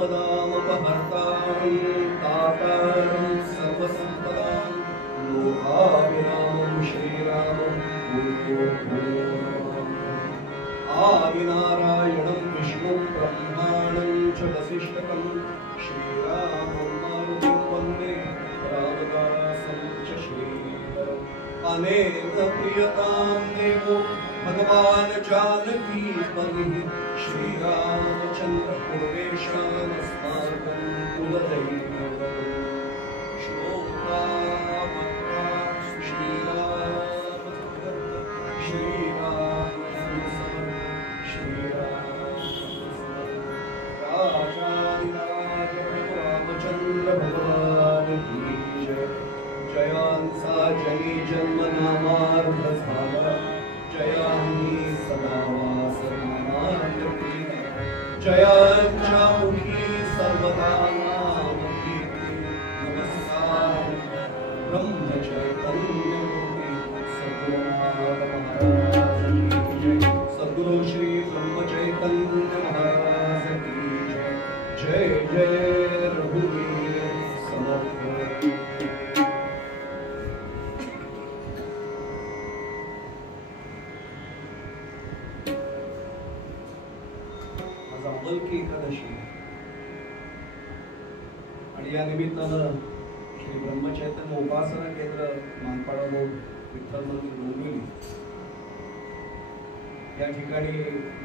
आपदामपहर्तारं दातारं सर्वसम्पदां लोकाभिरामं श्रीरामं आदिनारायणं विष्णुं ब्रह्माणं च वसिष्ठकं श्रीरामं मारुतिं वन्दे रामदासं च श्रीधरम् अनेन प्रियतां देवो भगवान् जानकीपतिः श्रीरामचन्द्र पूर्वेशानस्माकं कुलदैवतम् श्लोकामत्रा रामचंद्र भगवान की जय। जयांसा जनी जन्म नामार्थ झाला जयांनी सदा वास नामार्थ जयांच्या मुखी सर्वदा नाम कीर्ती नमस्कार ब्रह्मचैतन्य सद्गुरु श्री ब्रह्मचैतन्य महाराज की जय। जय जय रघुवीर समर्थ। की एकादशी आणि या निमित्तानं श्री ब्रह्मचैतन्य उपासना केंद्र मानपाडा रोड विठ्ठल मंदिर डोंबिवली या ठिकाणी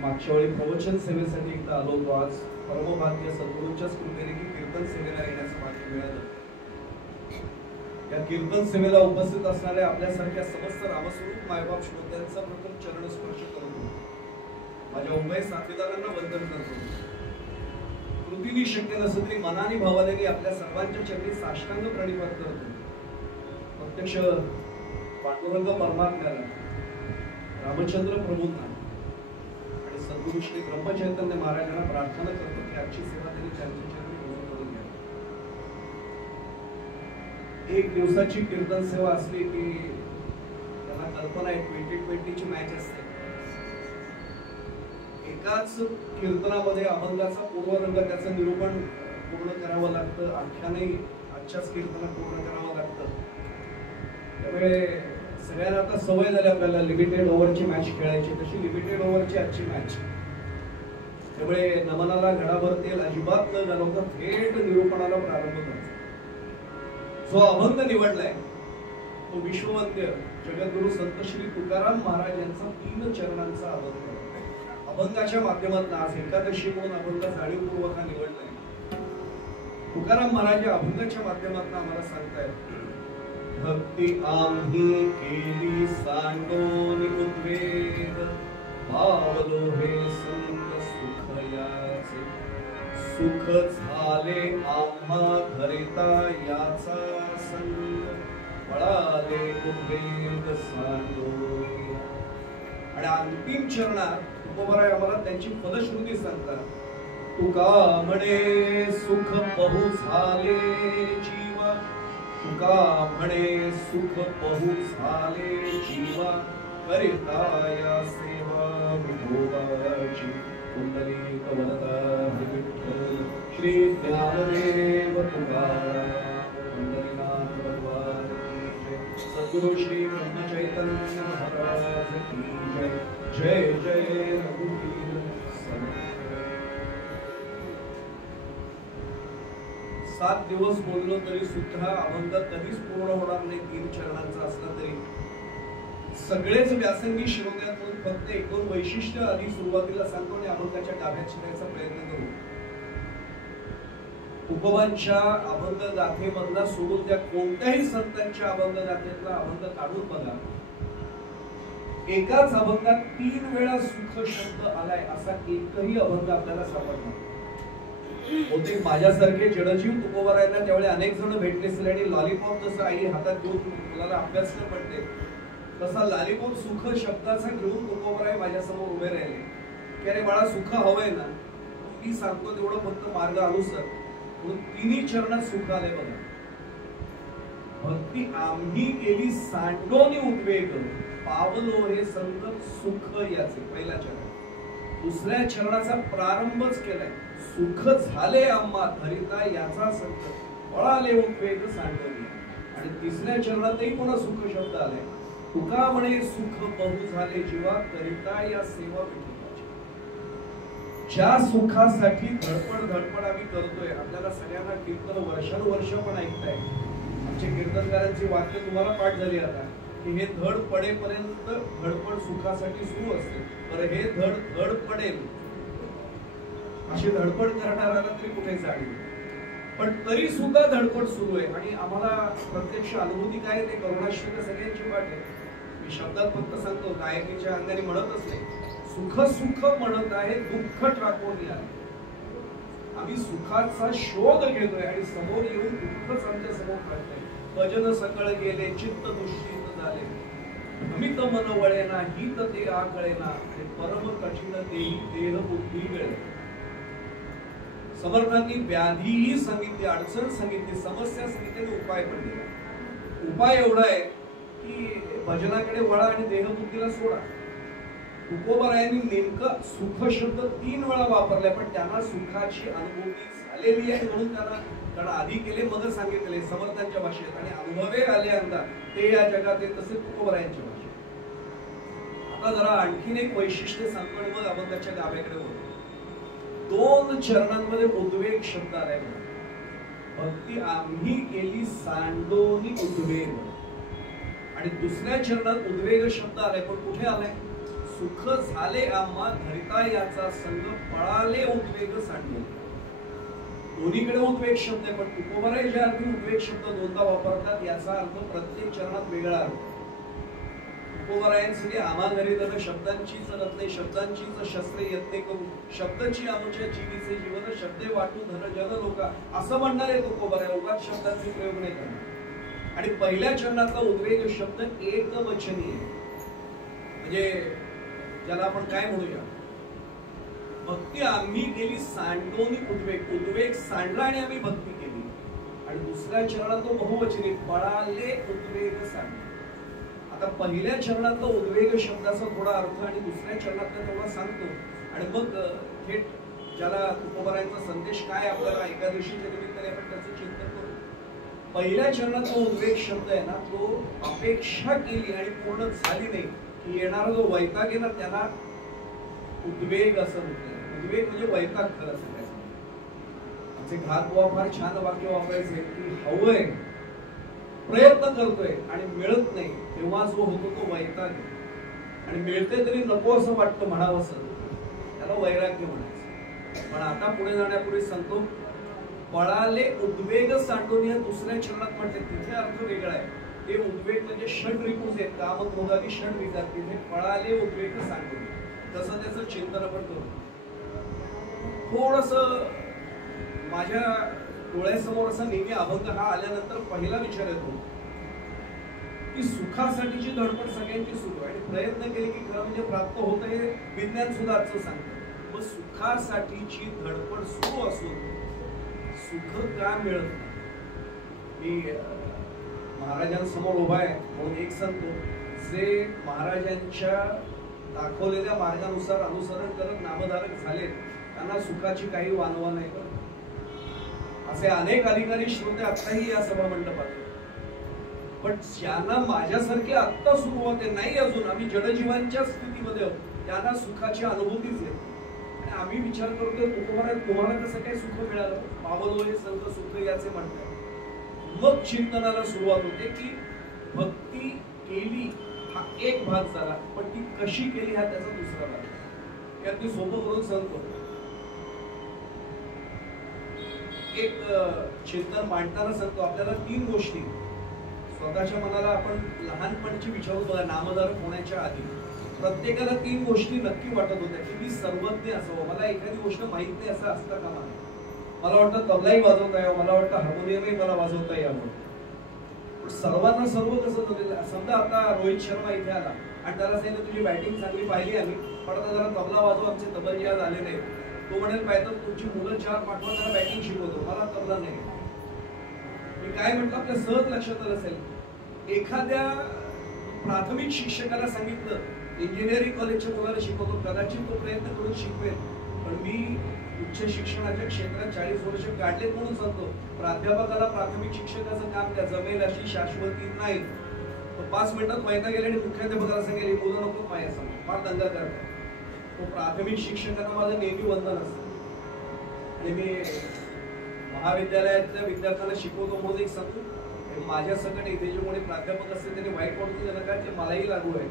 मागच्या वेळी प्रवचन सेवेसाठी एकदा आलो होतो। आज परमभाग्य सद्गुरूंच्याच कृपेने की कीर्तन सेवेला येण्याचं भाग्य मिळालं। या कीर्तन सेवेला उपस्थित असणाऱ्या आपल्यासारख्या समस्त रामस्वरूप मायबाप श्रोत्यांचा प्रथम चरण स्पर्श करतो। माझ्या उभय साथीदारांना वंदन करतो। कृतीने शक्य नसलं तरी मनाने भावाने आपल्या सर्वांच्या चरणी साष्टांग प्रणिपात करतो। प्रत्यक्ष पांडुरंग परमात्म्याला रामचंद्र प्रभूंना आणि सद्गुरू श्री ब्रह्मचैतन्य महाराजांना प्रार्थना करतो की आजची सेवा त्यांनी त्यांच्या चरणी पूर्ण करून घ्या। एक दिवसाची कीर्तन सेवा असली की त्यांना कल्पना आहे 2020 ची मॅच असते। एकाच कीर्तनामध्ये अभंगाचा पूर्वरंग त्याचं निरूपण पूर्ण करावं लागतं। आख्यानही आजच्याच कीर्तनात पूर्ण करावं लागतं। त्यामुळे सगळ्यांना आता सवय झाली आपल्याला लिमिटेड ओव्हरची मॅच खेळायची, तशी लिमिटेड ओव्हरची आजची मॅच। त्यामुळे नमनाला घडाभर तेल अजिबात न घालवता थेट निरूपणाला प्रारंभ करायचा। जो अभंग निवडलाय तो विश्ववंद्य जगद्गुरु संत श्री तुकाराम महाराज यांचा 3 चरणांचा अभंग। अभंगाच्या माध्यमातून आज एकादशी म्हणून अभंग जाणीवपूर्वक निवडलाय। तुकाराम महाराज या अभंगाच्या माध्यमातून आम्हाला सांगतायत, भक्ती आम्ही केली सांडोनी उद्वेग पावलो हे संत सुख याचे सुख झाले आम्हा धरिता याचा संग पळाले उद्वेग सांडोनी। आणि अंतिम चरणात तुकोबाराय आम्हाला त्यांची फलश्रुती सांगतात। तुका म्हणे सुख बहु झाले जीवा तुका म्हणे सुख बहु झाले जीवा करिता या सेवा विठोबाची कुंडलिक वरदा विठ्ठल श्री ज्ञानदेव तुकाराम पंढरीनाथ भगवान की जय। सद्गुरु श्री ब्रह्मचैतन्य महाराज की जय। जय जय रघुवीर समर्थ। 7 दिवस बोललो तरी सुद्धा अभंग कधीच पूर्ण होणार नाही। 3 चरणांचा असला तरी सगळेच व्यासंगी श्रोत्यात म्हणून फक्त 1-2 वैशिष्ट्य आधी सुरुवातीला सांगतो आणि अभंगाच्या डाव्यात शिकायचा प्रयत्न करू। तुकोबांच्या अभंग गाथेमधला सोडून त्या कोणत्याही संतांच्या अभंग गाथेतला अभंग काढून बघा, एकाच अभंगात 3 वेळा सुख शब्द आलाय असा एकही अभंग आपल्याला सापडणार। बहुतेक माझ्यासारखे जडजीव तुकोबारायांना त्यावेळी अनेक जण भेटले असले आणि लॉलीपॉप जसं आई हातात घेऊन मुलाला अभ्यास न पडते तसा लॉलीपॉप सुख शब्दाचा घेऊन तुकोबाराय माझ्यासमोर उभे राहिले की अरे बाळा सुख हवंय ना, मी सांगतो तेवढं फक्त मार्ग अनुसर। म्हणून 3 चरणात सुख आले बघा। भक्ती आम्ही केली सांडोनी उद्वेग पावलो हे संत सुख याचे पहिला चरण। दुसऱ्या चरणाचा प्रारंभच केलाय सुख झाले आम्हा धरिता याचा संत पळाले उद्वेग सांडवली. आणि तिसऱ्या चरणातही पुन्हा सुख शब्द आले. तुका म्हणे सुख बहु झाले जीवा करिता या सेवा विठोबाची. ज्या सुखासाठी धडपड आम्ही करतोय, आपल्याला सगळ्यांना कीर्तन वर्षानुवर्ष पण ऐकताय. आमच्या कीर्तनकारांची वाक्य तुम्हाला पाठ झाली आता की हे धड पडेपर्यंत धडपड सुखासाठी सुरू असते. तर हे धड पडेल अशी धडपड करणाऱ्याला तरी कुठे जाणीव, पण तरी सुद्धा धडपड सुरू आहे. आणि आम्हाला प्रत्यक्ष अनुभूती काय ते करुणाश्री सगळ्यांची पाठ आहे. मी शब्दात फक्त सांगतो, गायकीच्या अंगाने म्हणतच नाही. सुख सुख म्हणत आहे दुःख टाकून आले. आम्ही सुखाचा शोध घेतोय आणि समोर येऊन दुःखच आमच्या समोर काढतोय. भजन सकळ गेले चित्त दुष्टित झाले, अमित मन वळेना हित ते आकळेना, परम कठीण तेही देह बुद्धी गळे. समर्थांनी व्याधीही सांगितली, अडचण सांगितली, समस्या सांगितली, उपाय पण दिला. उपाय एवढा आहे की भजनाकडे वळा आणि देहबुद्धीला सोडा. तुकोबारायांनी नेमकं सुख शब्द 3 वेळा वापरलाय, पण त्यांना सुखाची अनुभूती झालेली आहे म्हणून त्यांना आधी केले मग सांगितले समर्थांच्या भाषेत. आणि अनुभवे आले अंदा ते या जगात येत तसे तुकोबारायांच्या भाषेत. आता जरा आणखीन एक वैशिष्ट्य सांगतो आणि मग अभंगाच्या गाभ्याकडे बोलतो. 2 चरणांमध्ये उद्वेग शब्द आलाय. भक्ती आम्ही केली सांडोनी उद्वेग, आणि दुसऱ्या चरणात उद्वेग शब्द आलाय, पण कुठे आलाय? सुख झाले आम्हा धरिता याचा संग पळाले उद्वेग सांडले. दोन्हीकडे उद्वेग शब्द आहे, पण तुकोबाराय ज्या अर्थी उद्वेग शब्द 2दा वापरतात याचा अर्थ प्रत्येक चरणात वेगळा अर्थ. तुकोबारायांसाठी आम्हा घरी तर शब्दांचीच रत्ने शब्दांचीच शस्त्रे यत्ने करू, शब्दाची आमच्या जीवीचे जीवन शब्दे वाटू धन जन लोका असं म्हणणारे तुकोबाराय. उगाच शब्दांचे प्रयोग नाही करणार. आणि पहिल्या चरणातला उद्वेग शब्द एकवचनी आहे, म्हणजे ज्याला आपण काय म्हणूया, भक्ती आम्ही केली सांडोनी उद्वेग सांडला आणि आम्ही भक्ती केली. आणि दुसऱ्या चरणात तो बहुवचनी पळाले उद्वेग सांडले. आता पहिल्या चरणातला उद्वेग शब्दाचा थोडा अर्थ आणि दुसऱ्या चरणातला थोडा सांगतो आणि मग थेट ज्याला तुकोबारायांचा संदेश काय आपल्याला एकादशीच्या निमित्ताने आपण त्याचं चिंतन करू. पहिल्या चरणातला उद्वेग शब्द आहे ना, तो अपेक्षा केली आणि पूर्ण झाली नाही की येणारा जो वैताग आहे ना त्याला उद्वेग असं म्हणतात. उद्वेग म्हणजे वैताग खरं सांगायचं. आमचे घातबुवा फार छान वाक्य वापरायचे की हवंय, प्रयत्न करतोय आणि मिळत नाही, तेव्हा जो होतो तो वैताग आहे. आणि मिळते तरी नको असं वाटतं म्हणावं, त्याला वैराग्य म्हणायचं. पण आता पुढे जाण्यापूर्वी सांगतो, पळाले उद्वेग सांडून या दुसऱ्या चरणात म्हटले, तिथे अर्थ वेगळा आहे. ते उद्वेग म्हणजे षड रिपुज आहेत, काम क्रोधादी षड विकार. तिथे पळाले उद्वेग सांडून, तसं त्याचं चिंतन आपण करू. थोडस माझ्या डोळ्यासमोर असा नेहमी अभंग हा आल्यानंतर पहिला विचार येतो की सुखासाठीची धडपड सगळ्यांची सुरू आहे आणि प्रयत्न केले की खरं म्हणजे प्राप्त होतं हे विज्ञान सुद्धा आजचं सांगतं. मग सुखासाठीची धडपड सुरू असून सुख का मिळत नाही? मी महाराजांसमोर उभा आहे म्हणून एक सांगतो, जे महाराजांच्या दाखवलेल्या मार्गानुसार अनुसरण करत नामधारक झाले त्यांना सुखाची काही वानवा नाही करत. असे अनेक अधिकारी श्रोते आताही या सभा मंडपात, पण ज्यांना माझ्यासारखी आत्ता सुरुवात आहे, नाही अजून आम्ही जडजीवांच्या स्थितीमध्ये आहोत, त्यांना सुखाची अनुभूतीच आहे. आणि आम्ही विचार करतोय तुम्हाला कसं काय सुख मिळालं, पावलो हे संत सुख याचे म्हणतात. मग चिंतनाला सुरुवात होते की भक्ती केली हा एक भाग झाला, पण ती कशी केली हा त्याचा दुसरा भाग. हे अगदी सोपं करून सांगतो. एक चिंतन मांडताना सांगतो, आपल्याला 3 गोष्टी स्वतःच्या मनाला आपण लहानपणची विचारू बघा. नामधारक होण्याच्या आधी प्रत्येकाला 3 गोष्टी नक्की वाटत होत्या की मी सर्वज्ञ असावं, मला एखादी गोष्ट माहित नाही असं असता कामा नये. मला वाटतं तबलाही वाजवता यावं, मला वाटतं हार्मोनियमही मला वाजवता यावं. सर्वांना सर्व कसं झालेलं. समजा आता रोहित शर्मा इथे आला आणि त्याला सांगितलं तुझी बॅटिंग चांगली पाहिली आम्ही, पण आता जरा तबला वाजव, आमचे तबलजी आज आले नाही. तो म्हणेल पाहिजे तुमची मुलं 4 पाठवा, त्याला बॅटिंग शिकवतो, मला तबला नाही. मी काय म्हटलं आपल्या सहज लक्षात आलं असेल, एखाद्या प्राथमिक शिक्षकाला सांगितलं इंजिनिअरिंग कॉलेजच्या मुलाला शिकवतो, कदाचित तो प्रयत्न करून शिकवेल, पण मी उच्च शिक्षणाच्या क्षेत्रात 40 वर्ष काढलेत म्हणून सांगतो. प्राध्यापकाला प्राथमिक शिक्षकाचं काम त्या जमेल अशी शाश्वती नाही. 5 मिनिटात वैता गेले आणि मुख्याध्यापकाला सांगेल मुलं नको माझ्या समोर फार दंगा करतात. तो प्राथमिक शिक्षकांना माझं नेहमी वंदन असतं. आणि मी महाविद्यालयातल्या विद्यार्थ्यांना शिकवतो म्हणून एक सांगतो, माझ्या सकट इथे जे कोणी प्राध्यापक असते त्यांनी वाईट वाटून देणं काय ते मलाही लागू आहे.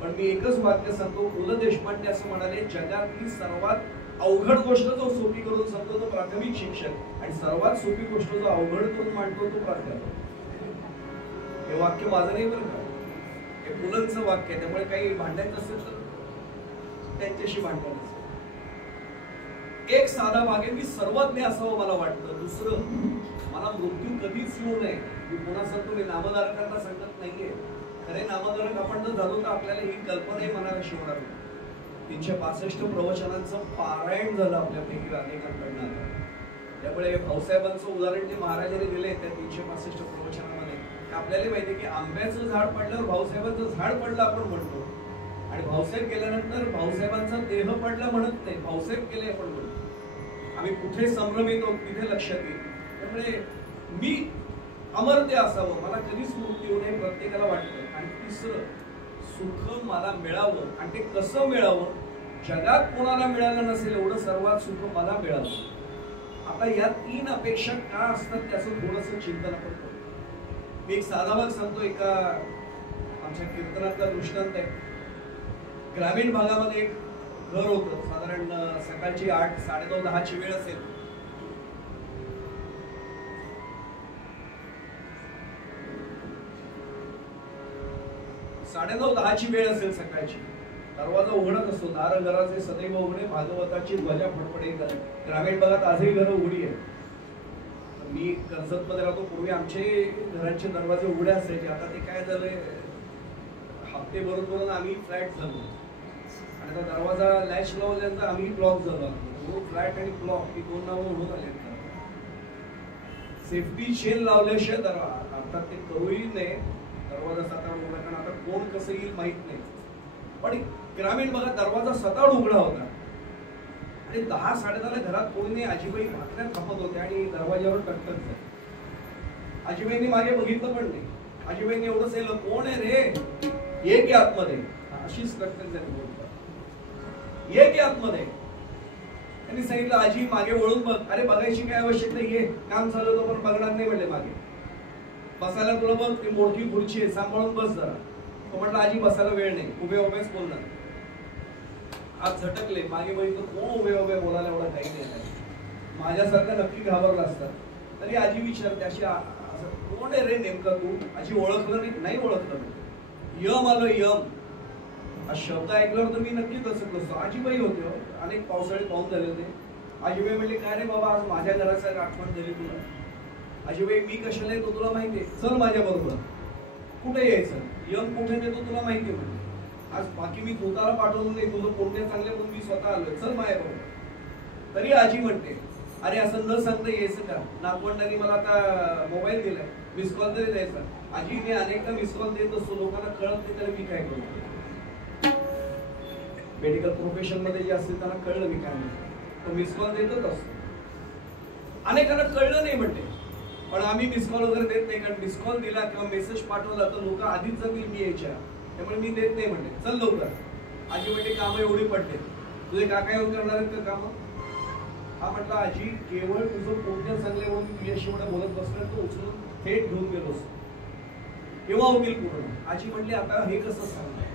पण मी एकच वाक्य सांगतो, पु ल देशपांडे असं म्हणाले, जगातली सर्वात अवघड गोष्ट जो सोपी करून सांगतो तो प्राथमिक शिक्षक, आणि सर्वात सोपी गोष्ट जो अवघड करून मांडतो तो प्राध्यापक. हे वाक्य माझं नाही बरं का, हे पुलंचं वाक्य आहे. त्यामुळे काही भांडायचं असेल तर त्यांच्याशी भांडण. एक साधा भाग आहे, मी सर्वज्ञ असावं मला वाटतं. दुसरं, मला मृत्यू कधीच येऊ नये. मी पुन्हा सांगतो, मी नामधारकांना सांगत नाहीये. खरे नामधारक आपण जर झालो तर आपल्याला ही कल्पनाही मनाला शिवणार नाही. 365 प्रवचनांचं पारायण झालं आपल्यापैकी अनेकांकडनं. त्यामुळे भाऊसाहेबांचं उदाहरण जे महाराजांनी दिले त्या 365 प्रवचनामध्ये, आपल्याला माहिती आहे की आंब्याचं झाड पडल्यावर भाऊसाहेबांचं झाड पडलं आपण म्हणतो, आणि भाऊसाहेब गेल्यानंतर भाऊसाहेबांचा देह पडला म्हणत नाही, भाऊसाहेब गेले आपण म्हणतो. आम्ही कुठे संभ्रमित आहोत तिथे लक्षात येईल. त्यामुळे मी अमर्त्य असावं, मला कधीच मृत्यू येऊ नये प्रत्येकाला वाटतं. आणि तिसरं, सुख मला मिळावं, आणि ते कसं मिळावं, जगात कोणाला मिळालं नसेल एवढं सर्वात सुख मला मिळावं. आता या 3 अपेक्षा का असतात त्याचं थोडंसं चिंतन आपण करू. मी एक साधा भाग सांगतो, एका आमच्या कीर्तनातला दृष्टांत आहे. ग्रामीण भागामध्ये एक घर होतं, साधारण सकाळची 8, 9:30, 10ची वेळ असेल. वेळ असेल सकाळची. दरवाजा उघडत असतो, दार घराचे सदैव उघडे, भागवताची ध्वजा फडफडे. ग्रामीण भागात आजही घरं उघडी आहे. मी कर्जत मध्ये राहतो, पूर्वी आमचे घरांचे दरवाजे उघडे असायचे. आता ते काय झालंय, हप्ते भरून भरून आम्ही फ्लॅट झालो, आणि आता दरवाजा लॅच लावल्यानंतर आम्ही ब्लॉक झालो. फ्लॅट आणि ब्लॉक ही 2 नावं होऊन आले. सेफ्टी चेन लावल्याशिवाय दरवाजा अर्थात ते करूही नये, दरवाजा सताड उघडा, कारण आता कोण कसं येईल माहित नाही. पण ग्रामीण भागात दरवाजा सताड उघडा होता, आणि 10, 10:30 घरात कोणी नाही. आजीबाई भाकऱ्या खपत होत्या आणि दरवाज्यावर टकटक झाली. आजीबाईंनी मागे बघितलं पण नाही. आजीबाईंनी एवढं सांगितलं, कोण आहे रे, ये की आतमध्ये. अशीच टकटक झाली, बोलतात ये की आतमध्ये. त्यांनी सांगितलं, आजी मागे वळून बघ. अरे बघायची काय आवश्यकता, ये काम चालू होतं पण बघणार नाही म्हणले. मागे बसायला तुला बघ, ती मोठी खुर्ची आहे, सांभाळून बस जरा. तो म्हटलं, आजी बसायला वेळ नाही, उभे उभेच बोलणार. आज झटकले, मागे बघितलं, कोण उभे उभे बोलायला एवढा काही नाही. माझ्यासारखं नक्की घाबरला असतात. तरी आजी विचारते, अशी असं कोण आहे रे नेमका तू. आजी ओळखलं नाही ओळखलं. यम आलो, यम हा शब्द ऐकल्यावर तर मी नक्की तसं असतो. आजीबाई होते, अनेक पावसाळे पाहून झाले होते. आजीबाई म्हणले, काय रे बाबा, आज माझ्या घराचा आठवण झाली तुला. आजीबाई, मी कशाला येतो तुला माहितीये, चल माझ्या बरोबर. कुठे यायचं, यम कुठे नेतो तुला माहितीये. म्हणजे आज बाकी मी दूताला पाठवलं नाही, तुझं पुण्य चांगले म्हणून मी स्वतः आलोय, चल माझ्या बरोबर. तरी आजी म्हणते, अरे असं न सांगता यायचं का, नागवंडांनी मला आता मोबाईल दिलाय, मिस कॉल तरी द्यायचा. आजी, मी अनेकदा मिस कॉल देत असतो, लोकांना कळत नाही, तरी मी काय करू. मेडिकल प्रोफेशन मध्ये जे असते त्यांना कळलं मी काय म्हणतो, मिस कॉल देतच असतो. अनेकांना कळलं नाही म्हणते, पण आम्ही मिस कॉल वगैरे देत नाही, कारण मिस कॉल दिला किंवा मेसेज पाठवला तर लोक आधीच जातील मी यायच्या, त्यामुळे मी देत नाही म्हणते. चल लवकर. आजी म्हणते, कामं एवढी पडले, तुझे काका येऊन करणार आहेत का कामं. हा म्हटलं, आजी केवळ तुझं पुण्य चांगले म्हणून मी तुझ्याशी एवढं बोलत बसणार, तो उचलून थेट घेऊन गेलोस, केव्हा होईल पूर्ण. आजी म्हटली, आता हे कसं सांगणार.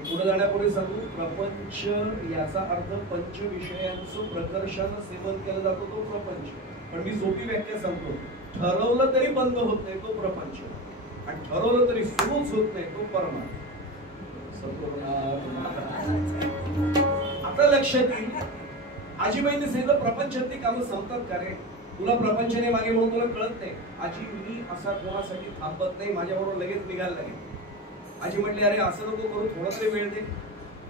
पुढे जाण्यापूर्वी सांगू, प्रपंच याचा अर्थ पंच विषयांचं प्रकर्षानं सेवन केलं जातो तो प्रपंच. पण मी सोपी व्याख्या सांगतो, ठरवलं तरी बंद होत नाही तो प्रपंच, आणि ठरवलं तरी सुरूच होत नाही तो परमार्थ. आता लक्षात येईल, आजीबाईंनी सांगितलं, प्रपंचातली कामं संपतात का रे, तुला प्रपंचाने मागे म्हणून तुला कळत नाही. आजी, मी असा कोणासाठी थांबत नाही, माझ्याबरोबर लगेच निघायला लागेल. आजी म्हटली, अरे असं नको करू, थोडा तरी वेळ दे.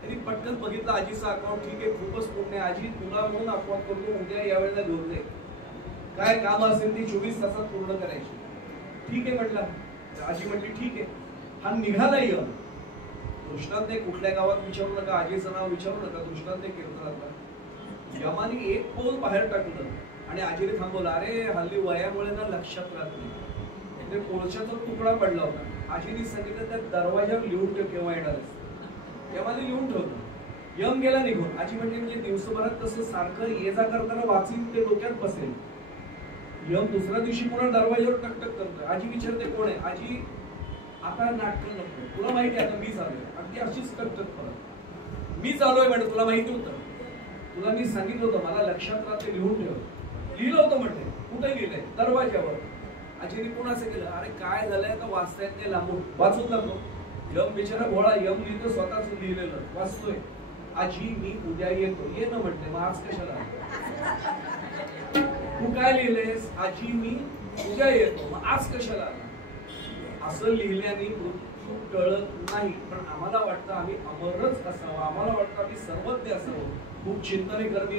त्यांनी पटकन बघितलं आजीचं अकाउंट, ठीक आहे खूपच पुण्य, आजी तुला म्हणून अकाउंट करतो, उद्या यावेळेला घेऊन दे, काय काम असेल ती 24 तासात पूर्ण करायची. ठीक आहे म्हटलं. आजी म्हटली, ठीक आहे. हा निघाला यम. दृष्टांत कुठल्या गावात विचारू नका, आजीचं नाव विचारू नका, दृष्टांत कीर्तनातला. यमाने एक पाऊल बाहेर टाकलं आणि आजीने थांबवलं. अरे हल्ली वयामुळे ना लक्षात राहत नाही. ते कोळशाचा तुकडा पडला होता. आजीने सांगितलं त्या दरवाजावर लिहून ठेव केव्हा येणार असतं. यमाने लिहून ठेवलं. यम गेला निघून. आजी म्हणजे दिवसभरात तसं सारखं ये जा करताना वाचीन ते डोक्यात बसेल. यम दुसऱ्या दिवशी पुन्हा दरवाजावर टकटक करतोय. आजी विचारते कोण आहे. आजी आता नाटक नको, तुला माहिती आहे आता मी चालूय. अगदी अशीच टकटक परत मी चालूय म्हणजे तुला माहिती होतं. तुला मी सांगितलं होतं मला लक्षात राहते लिहून ठेव. लिहिलं होतं म्हणते. कुठे लिहिलंय. दरवाजावर. आजीने पुन्हा असं केलं. अरे काय झालंय तर वाचता येत नाही लांबून. वाचून लागलो. यम बिचारा भोळा. यम लिहितो स्वतःच लिहिलेलं वाचतोय. आजी मी उद्या येतो. ये ना म्हणते. मग आज कशाला तू काय लिहिलेस. आजी मी उद्या येतो. मग आज कशाला आला. असं लिहिल्याने मृत्यू टळत नाही. पण आम्हाला वाटतं आम्ही अमरच असावं. आम्हाला वाटतं आम्ही सर्वज्ञ असावं. खूप चिंतने करणे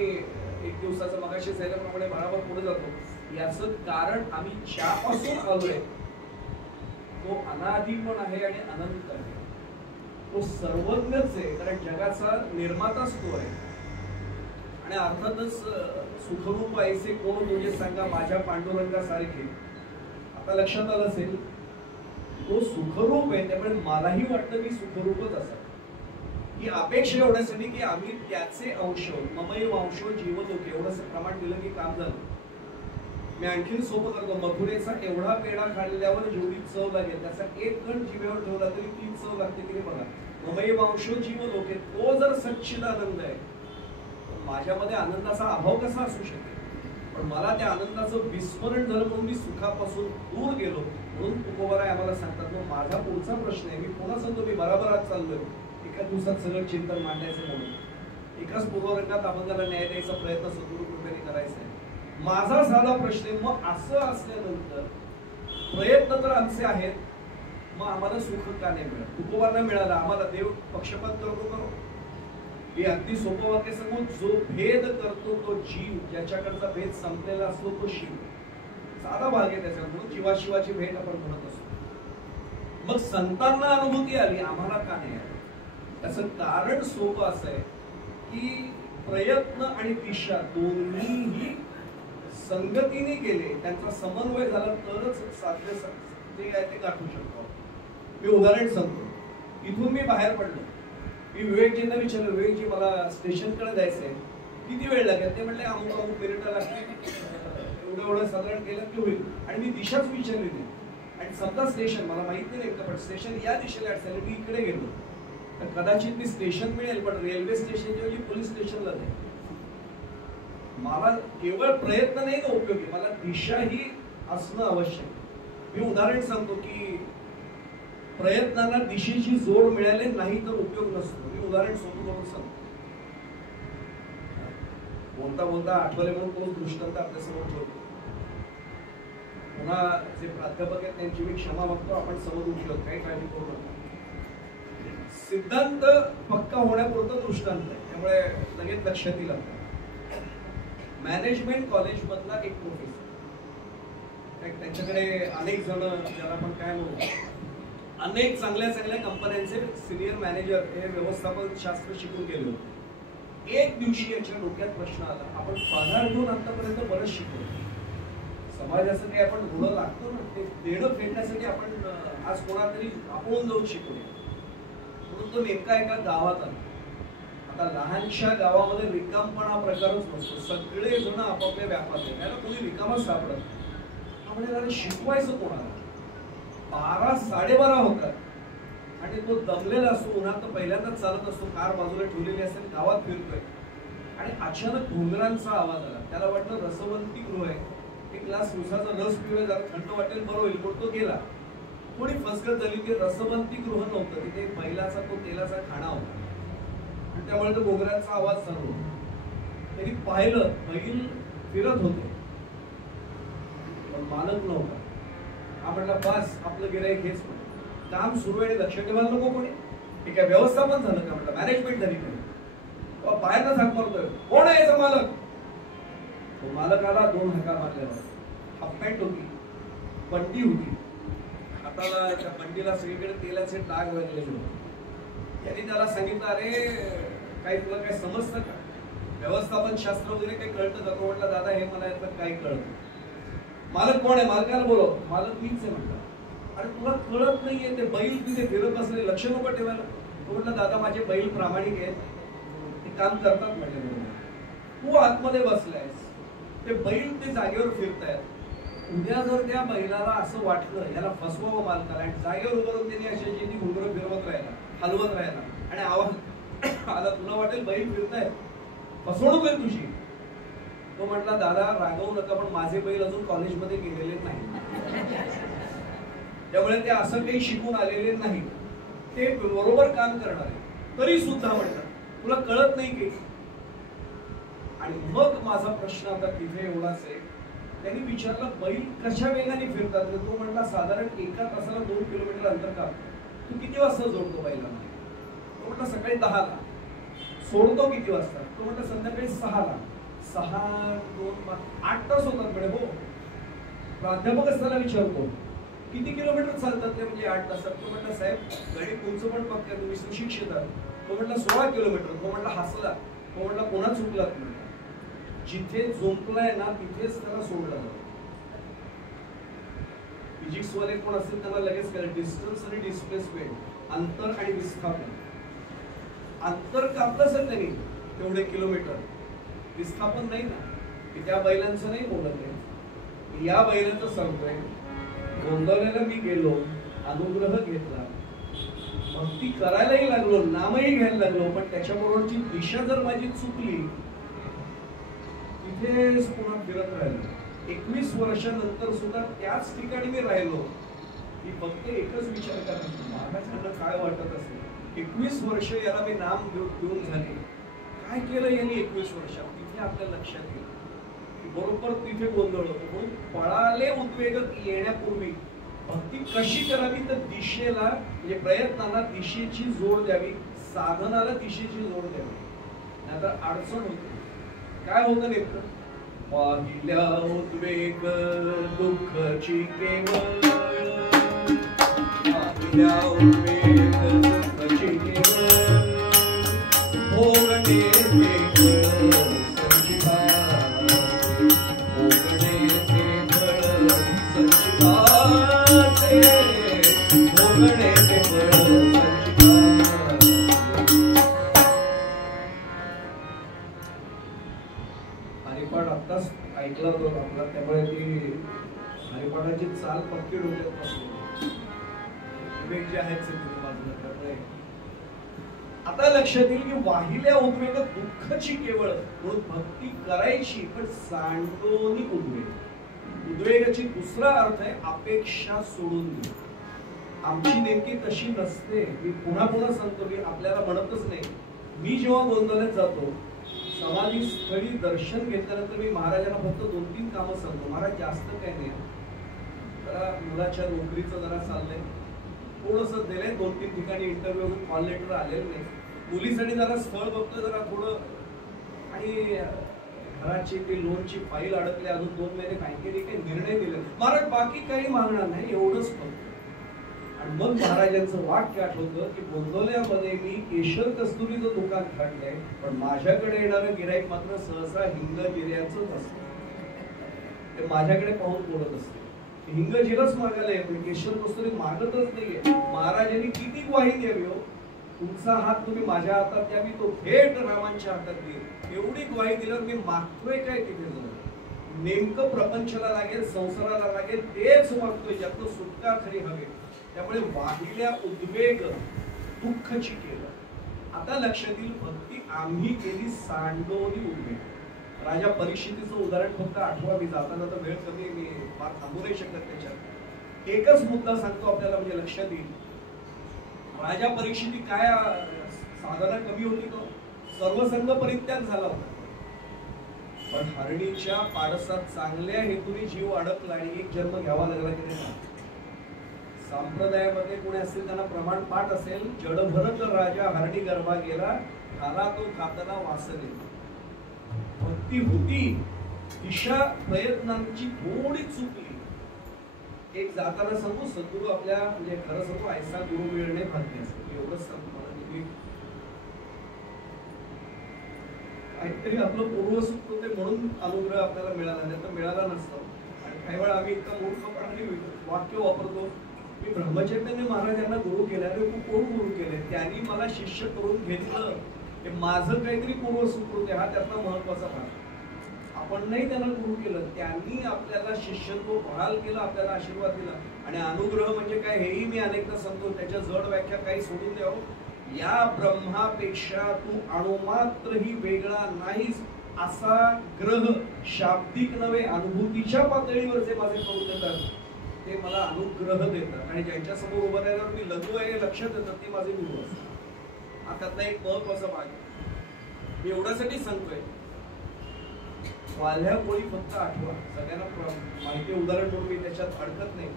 एक दिवसाचं मगाशी सांगितल्याप्रमाणे बराबर पुढे जातो. याचं कारण आम्ही ज्यापासून आलोय तो अनादी पण आहे आणि अनंत आहे. तो सर्वज्ञच आहे. कारण जगाचा निर्माताच तो आहे. आणि अर्थातच सुखरूप ऐसे कोण तुझे सांगा माझ्या पांडुरंगासारखे. आता लक्षात आलं असेल तो सुखरूप आहे. त्यामुळे मलाही वाटतं मी सुखरूपच असावं. ही अपेक्षा एवढ्यासाठी की आम्ही त्याचे अंश ममय वंशो जीवलोके एवढंच प्रमाण दिलं की काम झालं. मी आणखीन सोपं करतो. मथुरेचा एवढा पेढा खाल्ल्यावर जेवढी चव लागेल त्याचा एक कण जिभेवर ठेवला तरी ती चव लागते की बघा. ममय वंशो जीवलोके तो जर सच्चिद आनंद आहे माझ्यामध्ये आनंदाचा अभाव कसा असू शकेल. पण मला त्या आनंदाचं विस्मरण झालं म्हणून मी सुखापासून दूर गेलो. म्हणून तुकोबाराय आम्हाला सांगतात मग माझा पुढचा प्रश्न आहे. मी पुन्हा सांगतो मी बराबर आज चाललोय. एका दिवसात सगळं चिंतन मांडायचं म्हणून एकाच पूर्वरंगात आपण त्याला न्याय द्यायचा प्रयत्न सद्गुरु कृपेने करायचा आहे. माझा साधा प्रश्न आहे मग असं असल्यानंतर प्रयत्न तर आमचे आहेत मग आम्हाला सुख का नाही मिळत. तुकोबांना मिळाला आम्हाला देव पक्षपात करतो करो. हे अगदी सोपं वाक्य सांगून जो भेद करतो तो जीव ज्याच्याकडचा भेद संपलेला असतो तो शिव. साधा भाग आहे त्याचा. म्हणून जीवाशिवाची भेट आपण म्हणत असतो. मग संतांना अनुभूती आली आम्हाला का नाही आली. त्याचं कारण सोपं असं आहे की प्रयत्न आणि दिशा दोन्हीही संगतीने गेले त्यांचा समन्वय झाला तरच साध्य ते गाठू शकतो. मी उदाहरण सांगतो. इथून मी बाहेर पडलो. मी विवेकजींना विचारलं विवेकजी मला स्टेशनकडे जायचंय किती वेळ लागेल. ते म्हणले अमुक अमुक मिनिटं लागतील. एवढं साधारण केलं की होईल. आणि मी दिशाच विचारली नाही. आणि समजा स्टेशन मला माहित नाही पण स्टेशन या दिशेला अडचण मी इकडे गेलो तर कदाचित मी स्टेशन मिळेल पण रेल्वे स्टेशनच्या ऐवजी पोलीस स्टेशनला जाईल. मला केवळ प्रयत्न नाही ना उपयोगी मला दिशाही असणं आवश्यक. मी उदाहरण सांगतो की प्रयत्नाला दिशेची जोड मिळाले नाही तर उपयोग नसतो. मी उदाहरण सोपं करून सांगतो. बोलता बोलता आठवले म्हणून तो दृष्टांत आपल्यासमोर ठेवतो. पुन्हा जे प्राध्यापक आहेत त्यांची मी क्षमा मागतो. आपण समज उठलो काही काळजी करू नका. सिद्धांत पक्का होण्यापुरतं दृष्टांत आहे त्यामुळे लगेच लक्षात येईल. मॅनेजमेंट कॉलेज मधला एक प्रोफेसर त्यांच्याकडे अनेक जण ज्याला आपण काय म्हणू अनेक चांगल्या चांगल्या कंपन्यांचे सिनियर मॅनेजर हे व्यवस्थापन शास्त्र शिकून गेले होते. एक दिवशी याच्या डोक्यात प्रश्न आला आपण पगार घेऊन आतापर्यंत बरंच शिकलो. समाजाचं काही आपण ऋण लागतो ना ते देणं फेडण्यासाठी आपण आज कोणातरी आपण जाऊन शिकवले. म्हणून तो नेमका एका गावात आला. आता लहानशा गावामध्ये रिकामपणा प्रकारच नसतो. सगळे जण आपापल्या व्यापात आहे त्याला कोणी रिकामच सापडत. म्हणजे शिकवायचं कोणाला. 12-12:30 होतात आणि तो दमलेला असतो. उन्हात पहिल्यांदाच चालत असतो. कार बाजूला ठेवलेली असेल गावात फिरतोय आणि अचानक घुंगरांचा आवाज आला. त्याला वाटलं रसवंती गृह आहे. एक ग्लास उसाचा रस पिऊया जरा थंड वाटेल बरं होईल. पण तो गेला. थोडी फसगत झाली की रसवंती गृह नव्हतं तिथे बैलाचा तो तेलाचा खाणा होता आणि त्यामुळे तो घुंगरांचा आवाज चालू होता. त्यांनी पाहिलं बैल फिरत होते पण मालक नव्हता. हा म्हटला बस आपलं गिराईक हेच काम सुरू आहे लक्ष ठेवायला नको कोणी. ठीक आहे व्यवस्थापन झालं का म्हटलं मॅनेजमेंट झाली का बाहेरच हाक मारतोय कोण आहे याचा मालक. तो मालक आला. 2 हाका मारल्यावर हाफपॅन्ट होती बंडी होती. हाताला त्या बंडीला सगळीकडे तेलाचे डाग वगैरे होते. त्यांनी त्याला सांगितलं अरे काही तुला काय समजतं का. व्यवस्थापन शास्त्र वगैरे काही कळतं का? तो म्हटला दादा हे मला यातलं काही कळत. मालक कोण आहे? मालकाला बोलव. मालक मीच आहे म्हटलं. अरे तुला कळत नाहीये ते बैल तिथे फिरत असले लक्ष नको ठेवायला. तो म्हटलं दादा माझे बैल प्रामाणिक आहेत, ते काम करतात म्हटलं बरोबर. तू आतमध्ये बसलायस, ते बैल ते जागेवर फिरतायत. उद्या जर त्या बैलाला असं वाटलं याला फसवावं मालकाला आणि जागेवर उभारून त्यांनी अशी घुंगरं फिरवत राहिला, हलवत राहिला आणि आवाज आला, तुला वाटेल बैल फिरतायत, फसवणूक आहे तुझी. तो म्हटला दादा रागवू नका, पण माझे बैल अजून कॉलेजमध्ये गेलेले नाही, त्यामुळे ते असं काही शिकून आलेले नाही, ते बरोबर काम करणार आहे. तरी सुद्धा म्हणतात तुला कळत नाही की. आणि मग माझा प्रश्न आता तिथे एवढाच आहे, त्यांनी विचारलं बैल कशा वेगाने फिरतात? तो म्हणला साधारण एका तासाला 2 किलोमीटर अंतर कापतो. तू किती वाजता जोडतो बैलाला? तो म्हटला सकाळी 10ला. सोडतो किती वाजता? तो म्हटला संध्याकाळी 6ला. 6, 2, 8 तास होतात म्हणे. हो. प्राध्यापकच त्याला विचारतो किती किलोमीटर चालतात ते म्हणजे 8 तासात? तो म्हटला साहेब गणित तुमचं पण पक्क आहे, तुम्ही सुशिक्षित आहात. तो म्हटला 16 किलोमीटर. तो म्हटला हसला. तो म्हटला कोणा चुकलात? म्हटलं जिथे झोंपलाय ना तिथेच त्याला सोडलं जातं. फिजिक्स वाले कोण असेल त्यांना लगेच कळेल डिस्टन्स आणि डिस्प्लेसमेंट, अंतर आणि विस्थापन. अंतर कापलं सर त्यांनी तेवढे किलोमीटर, विस्थापन नाही ना. की त्या बैलांचं नाही बोलत आहे, या बैलांचं सांगतोय. गोंदवलेला मी गेलो, अनुग्रह घेतला, भक्ती करायलाही लागलो, नामही घ्यायला लागलो, पण त्याच्याबरोबरची दिशा जर माझी चुकली तिथेच पुन्हा फिरत राहिलो. 21 वर्षानंतर सुद्धा त्याच ठिकाणी मी राहिलो. मी फक्त एकच विचार करायचो महाराजांना काय वाटत असेल. 21 वर्ष याला मी नाम देऊन झाले, काय केलं यांनी 21 वर्षात? तिथे आपल्या लक्षात येईल बरोबर तिथे गोंधळ होतो. म्हणून पळाले उद्वेगक येण्यापूर्वी भक्ती कशी करावी? तर दिशेला म्हणजे प्रयत्नाला दिशेची जोड द्यावी, साधनाला दिशेची जोड द्यावी, नाहीतर अडचण होते. काय होतं नेमकं? पाहिल्या उद्वेग दुःखची केवळ, पाहिल्या उद्वेग दुःखची केवळ, भोगणे केवळ संचिता, भोगणे केवळ संचिताचे, भोगणे केवळ संचिता. हरिपाठ आत्ताच ऐकला तो आपला, त्यामुळे ती हरिपाठाची चाल पक्की डोक्यात बसली. विवेक जे आहेत तिथे बाजूला, त्यामुळे आता लक्षात येईल की वाहिल्या उद्वेग दुःखची केवळ, म्हणून भक्ती करायची पण सांडोनी उद्वेग. उद्वेगाची दुसरा अर्थ आहे अपेक्षा सोडून दे. आमची नेमकी तशी नसते. मी पुन्हा पुन्हा सांगतो, मी आपल्याला म्हणतच नाही. मी जेव्हा गोंधळात जातो समाधी स्थळी दर्शन घेतल्यानंतर मी महाराजांना फक्त 2-3 कामं सांगतो. महाराज जास्त काही नाही, जरा मुलाच्या नोकरीचं जरा चाललंय, थोडंसं दिलंय, 2-3 ठिकाणी इंटरव्ह्यू कॉल लेटर आलेलं नाही, मुलीसाठी जरा स्थळ बघतोय जरा थोडं, आणि घराची ती लोनची फाईल अडकली, अजून 2 महिने बँकेने काही निर्णय दिले. महाराज बाकी काही मागणार नाही, एवढंच फक्त. आणि मग महाराजांचं वाक्य आठवतं की गोंदवल्यामध्ये मी केशर कस्तुरीचं दुकान काढलंय, पण माझ्याकडे येणारं गिराईक मात्र सहसा हिंगजिऱ्याचंच असतं. ते माझ्याकडे पाहून बोलत असते. हिंगजिराच मागायला येतो, केशर कस्तुरी मागतच नाहीये. महाराजांनी किती ग्वाही द्यावी हो? तुमचा हात तुम्ही माझ्या हातात द्या, मी तो थेट रामांच्या हातात देईल. एवढी ग्वाही दिल्यावर मी मागतोय काय तिथे जाऊन? नेमकं प्रपंचाला लागेल, संसाराला लागेल तेच मागतोय, ज्यातलं सुटका खरी हवी. त्यामुळे वाहिल्या उद्वेग दुःखची केलं. आता लक्षात येईल भक्ती आम्ही केली सांडोनी उद्वेग. राजा परीक्षितीचं उदाहरण फक्त आठवा, मी जाता जाता वेळ कमी, मी फार थांबू नाही शकत त्याच्यात. एकच मुद्दा सांगतो आपल्याला म्हणजे लक्षात येईल. राजा परीक्षिती काय साधना कमी होती तो, सर्वसंग परित्याग झाला होता, पण हरणीच्या पाडसात चांगल्या हेतूने जीव अडकला आणि एक जन्म घ्यावा लागला की नाही. संप्रदायामध्ये कोणी असेल त्यांना प्रमाण पाठ असेल, जडभरत राजा हरणी गर्भा गेला, खाला तो खाताना वासने. भक्ती होती, दिशा प्रयत्नांची थोडी चुकली. एक जाताना सांगू, सद्गुरू आपल्या म्हणजे खरं सांगू ऐसा गुरु मिळणे भाग्य असतं, एवढंच सांगतो मला. काहीतरी आपलं पूर्वसुकृत म्हणून अनुग्रह आपल्याला मिळाला नाही तर मिळाला नसतो. आणि काही वेळा आम्ही इतका मूर्खपणाने वाक्य वापरतो मी ब्रह्मचैतन्य महाराजांना गुरु केले. अरे तू कोण गुरु केले? त्यांनी मला शिष्य करून घेतलं, हे माझं काहीतरी पूर्वसुकृत आहे, हा त्यातला महत्वाचा भाग. आपण नाही त्यांना गुरु केलं, त्यांनी आपल्याला शिष्यत्व बहाल केलं, आपल्याला आशीर्वाद दिला. आणि अनुग्रह म्हणजे काय हेही मी अनेकदा सांगतो, त्याच्या जड व्याख्या काही सोडून द्यावं. या ब्रह्मापेक्षा तू अणुमात्रही वेगळा नाहीस असा ग्रह, शाब्दिक नव्हे अनुभूतीच्या पातळीवर जे माझे करून देतात ते मला अनुग्रह देतात. आणि ज्यांच्या समोर उभं राहिल्यावर मी लघु आहे लक्षात येतात ते माझे गुरु असतात. हा त्यातला एक महत्वाचा भाग आहे. मी एवढ्यासाठी सांगतोय, वाल्या कोळी फक्त आठवा. सगळ्यांना माहिती उदाहरण म्हणून मी त्याच्यात अडकत नाही.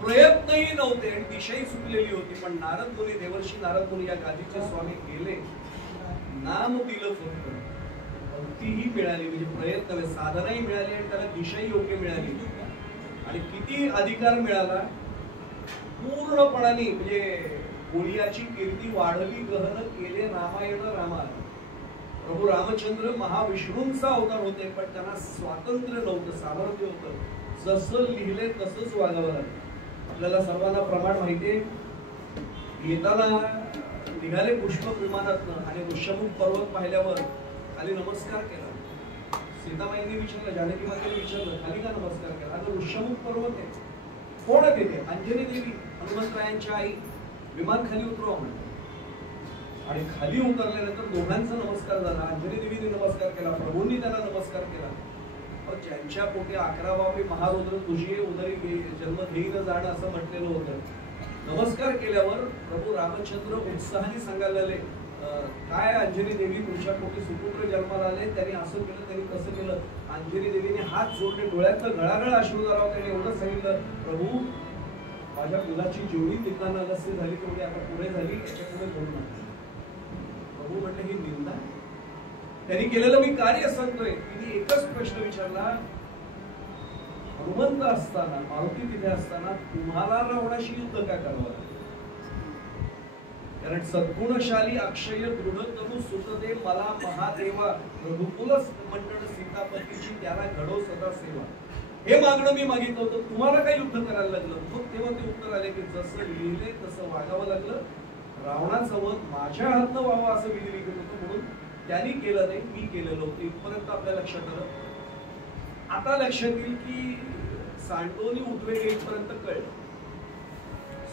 प्रयत्नही नव्हते आणि दिशाही चुकलेली होती, पण नारद मुनी, देवर्षी नारद मुनी या गादीचे स्वामी गेले, नाम दिलं फक्त, भक्तीही मिळाली, म्हणजे प्रयत्न साधनाही मिळाली आणि त्याला दिशाही योग्य मिळाली. आणि किती अधिकार मिळाला पूर्णपणाने, म्हणजे कोळीयाची कीर्ती वाढली, गहन केले रामायण रामायण. प्रभू रामचंद्र महाविष्णूंचा अवतार होते, पण त्यांना स्वातंत्र्य नव्हतं, सामर्थ्य होतं. जसं लिहिले तसंच वागावं लागलं. आपल्याला सर्वांना प्रमाण माहितीये, येताना निघाले पुष्पक विमानातनं आणि ऋषमुख पर्वत पाहिल्यावर खाली नमस्कार केला. सीतामाईंनी विचारलं, जानकी मातेने विचारलं, खाली का नमस्कार केला? अगं ऋषमुख पर्वत आहे. कोण आहे तिथे? अंजनी देवी, हनुमंतरायांच्या आई. विमान खाली उतरवा म्हणते. आणि खाली उतरल्यानंतर दोघांचा नमस्कार झाला. अंजनी देवीने नमस्कार केला, प्रभूंनी त्यांना नमस्कार केला. ज्यांच्या पोटी 11वावे महारुद्र तुझी उदरी जन्म घेईन जाणं असं म्हटलेलं होतं. नमस्कार केल्यावर प्रभू रामचंद्र उत्साहाने सांगायला लागले, काय अंजनी देवी तुमच्या पोटी सुपुत्र जन्माला आले, त्यांनी असं केलं, त्यांनी कसं केलं. अंजनी देवीने हात जोडले, डोळ्यातलं गळागळ अश्रू झाला. त्यांनी एवढं सांगितलं, प्रभू माझ्या मुलाची जेवढी पितांना लस्सी झाली तेवढी आता पुढे झाली, याच्या पुढे बोलू नका. प्रभू म्हटलं ही निंदा. त्यांनी केलेलं मी कार्य सांगतोय. तिने एकच प्रश्न विचारला, हनुमंत असताना, मारुती तिथे असताना तुम्हाला रावणाशी युद्ध का करावं? कारण सद्गुणशाली अक्षय दृढतनु सुतदे मला महादेवा, रघुकुल मंडळ सीतापतीची त्याला घडो सदा सेवा. हे मागणं मी मागितलं होतं, तुम्हाला काय युद्ध करायला लागलं? मग तेव्हा ते उत्तर आले की जसं लिहिले तसं वागावं लागलं. रावणाचं वध माझ्या हातनं व्हावं असं विधी लिखित होतं, म्हणून त्यांनी केलं नाही, मी केलेलं होतं. इथपर्यंत आपल्या लक्षात आलं. आता लक्षात येईल की सांडोनी उठवे इथपर्यंत कळलं.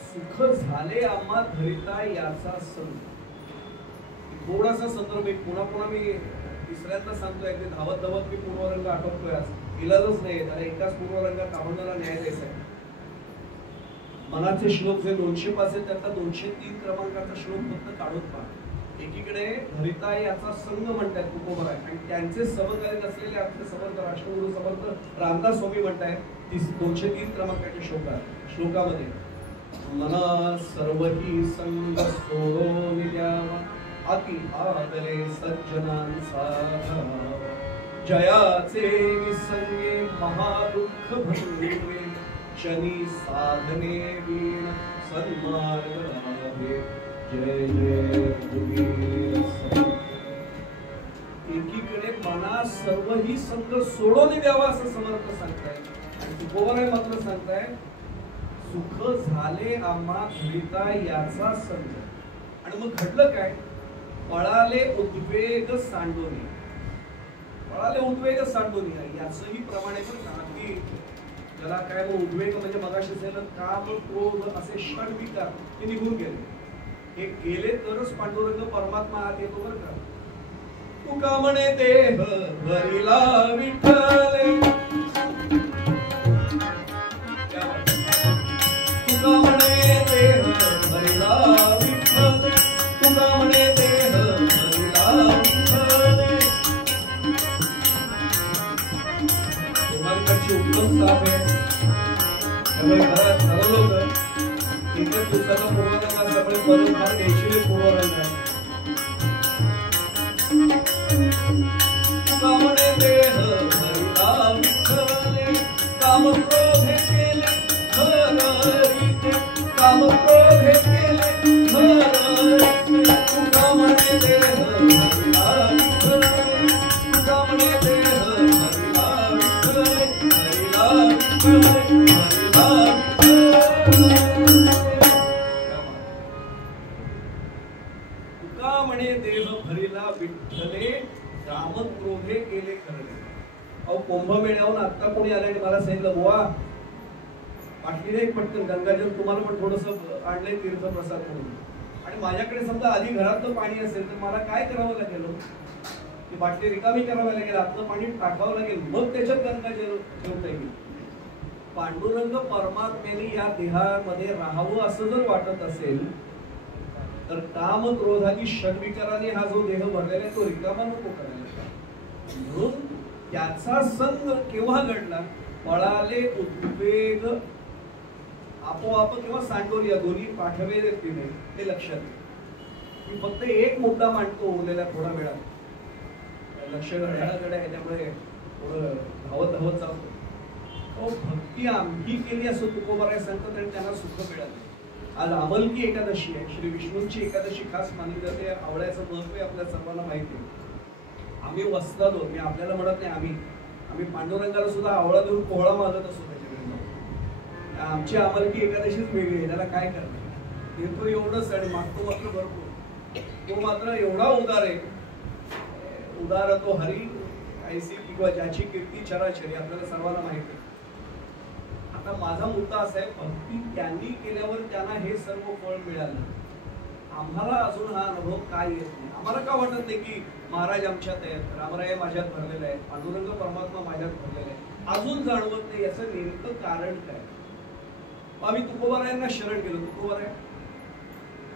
सुख झाले आम्हा धरिता याचा संग. थोडासा संदर्भ पुन्हा पुन्हा मी तिसऱ्यांदा सांगतोय, अगदी धावत धावत मी पूर्वरंग आठवतोय. आज इलाजच नाही, त्याला एकाच पूर्वरंगात अभंगाला न्याय द्यायचा आहे. मनाचे श्लोक जे 205 आहेत त्यातला 203 क्रमांकाचा श्लोक फक्त काढून पहा. एकीकडे धरिता याचा संघ म्हणतात तुकोबराय, आणि त्यांचे समकालीन असलेले आपले समर्थ राष्ट्रगुरु समर्थ रामदास स्वामी म्हणतायत 203 क्रमांकाच्या श्लोकामध्ये, मना सर्वही संग सोडून द्यावा, अति आदरे सज्जनांचा, जयाचे विसंगे महादुःख भंगे, शनी साधने वीण सन्मार्ग लाभे, जय जय. एकीकडे मना सर्वही संग सोडून द्यावा असं समर्थ सांगताय, आणि तुकोबराय मात्र सांगताय सुख झाले आम्हा धरिता याचा संग. आणि मग घडलं काय? पळाले उद्वेग सांडोनी. पळाले उद्वेग सांडोनी याचंही प्रमाण आहे बरं का. की त्याला काय मग उद्वेग म्हणजे मगाशी झालं काम क्रोध असे षड विकार ते निघून गेले. हे गेले तरच पांडुरंग परमात्मा आत येतो बरं का. तुका म्हणे देह भरिला विठ्ठले, तुका म्हणे देह भरिला विठ्ठले, तुका म्हणे देह भरिला विठ्ठले. तुम्हाकडची उत्तम साथ आहे. त्यामुळे घरात ठरवलं होतं एकच दिवसाचा पूर्वरंग असल्यामुळे बरोबर फार घ्यायची पूर्वरंग. तुका म्हणे देह भरिला विठ्ठले, काम क्रोधे केले हरिते, काम क्रोधे केले हरिते. तुका म्हणे देह भरिला विठ्ठले, तुका म्हणे देह भरिला विठ्ठले काम क्रोधे केले करणे. अहो कुंभमेळ्याहून आता कोणी आले आणि मला सांगितलं बुवा पाटलीने एक पटकन गंगाजल तुम्हाला पण थोडस आणलंय तीर्थप्रसाद म्हणून, आणि माझ्याकडे समजा आधी घरातलं पाणी असेल तर मला काय करावं लागेल? ती बाटली रिकामी करावी लागेल, आतलं पाणी टाकावं लागेल, मग त्याच्यात गंगाजल ठेवता येईल. पांडुरंग परमात्म्याने या देहामध्ये राहावं असं जर वाटत असेल तर काम क्रोधादी षड्विकाराने हा जो देह भरलेला आहे तो रिकामा नको करायला. म्हणून त्याचा संग केव्हा घडला? पळाले उद्वेग आपोआप किंवा सांडोरी या दोन्ही पाठवे व्यक्तीने ते लक्षात. मी फक्त एक मुद्दा मांडतो उरलेल्या थोडा वेळात, लक्ष घड्याळाकडे आहे त्यामुळे थोडं धावत धावत चालतो. भक्ती आम्ही केली असं तुकोबाराय सांगतात आणि त्यांना सुख मिळालं. आज अमलकी एकादशी आहे, श्री विष्णूंची एकादशी खास मानली जाते. आवळ्याचं महत्व आपल्या सर्वांना माहिती आहे. आम्ही वस्तालो, मी आपल्याला म्हणत नाही, आम्ही पांडुरंगाला सुद्धा आवळा देऊन कोहळा मागत असतो त्याच्याकडे जाऊन. आमची अमलकी एकादशीच वेगळी आहे, त्याला काय करणार? देतो एवढंच आणि मागतो मात्र भरपूर. तो मात्र एवढा उदार आहे, उदार तो हरी ऐसी किंवा ज्याची कीर्ती चराचरी आपल्याला सर्वांना माहिती आहे. आता माझा मुद्दा असा आहे, भक्ती त्यांनी केल्यावर त्यांना हे सर्व फळ मिळालं. आम्हाला अजून हा अनुभव काय येत नाही. आम्हाला का वाटत नाही की महाराज आमच्यात आहेत, रामराय माझ्यात भरलेला आहे, पांडुरंग परमात्मा माझ्यात भरलेला आहे, अजून जाणवत नाही. याचं नेमकं कारण काय? आम्ही तुकोबारायांना शरण गेलो. तुकोबाराय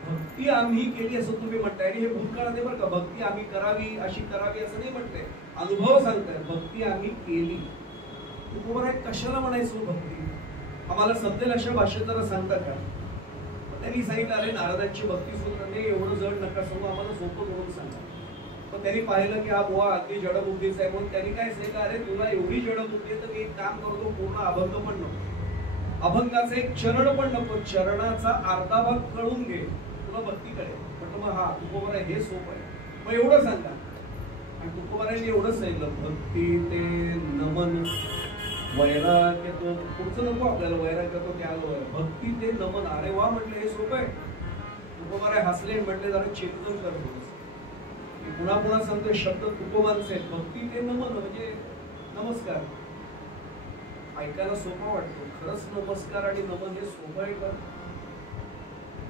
भक्ती आम्ही केली असं तुम्ही म्हणताय, आणि हे भूतकाळात आहे बरं का. भक्ती आम्ही करावी अशी करावी असं नाही म्हटलंय, अनुभव सांगताय. भक्ती आम्ही केली. तुकोबाराय कशाला म्हणायचं भक्ती? आम्हाला समजेल अशा भाषेत जरा सांगता का? त्यांनी सांगितलं, अरे नारदांची भक्ती सूत्र नाही, एवढं जड नका सांगू, आम्हाला सोपं करून सांगा. पण त्यांनी पाहिलं की हा बुवा अगदी जडबुद्धीचा आहे, म्हणून त्यांनी काय सांगितलं, अरे तुला एवढी जडबुद्धी आहे तर एक काम करतो, पूर्ण अभंग पण नको, अभंगाचा एक चरण पण नको, चरणाचा अर्धा भाग कळून घे, तुला भक्ती कळेल. म्हटलं मग हा तुकोबाराय हे सोपं आहे, मग एवढं सांगा. आणि तुकोबारायांनी एवढंच सांगितलं, भक्ती ते नमन वैराग्य तो पुढचं नको आपल्याला, वैराग्य तो त्याग, भक्ती ते नमन. अरे वा म्हटलं, हे सोपं आहे. तुकोबाराय हसले, म्हटले जरा चिंतन करतो. पुन्हा पुन्हा सांगतोय शब्द तुकोबांचे आहेत. भक्ती ते नमन म्हणजे नमस्कार. ऐकायला सोपा वाटतो, खरंच नमस्कार आणि नमन हे सोपं आहे का?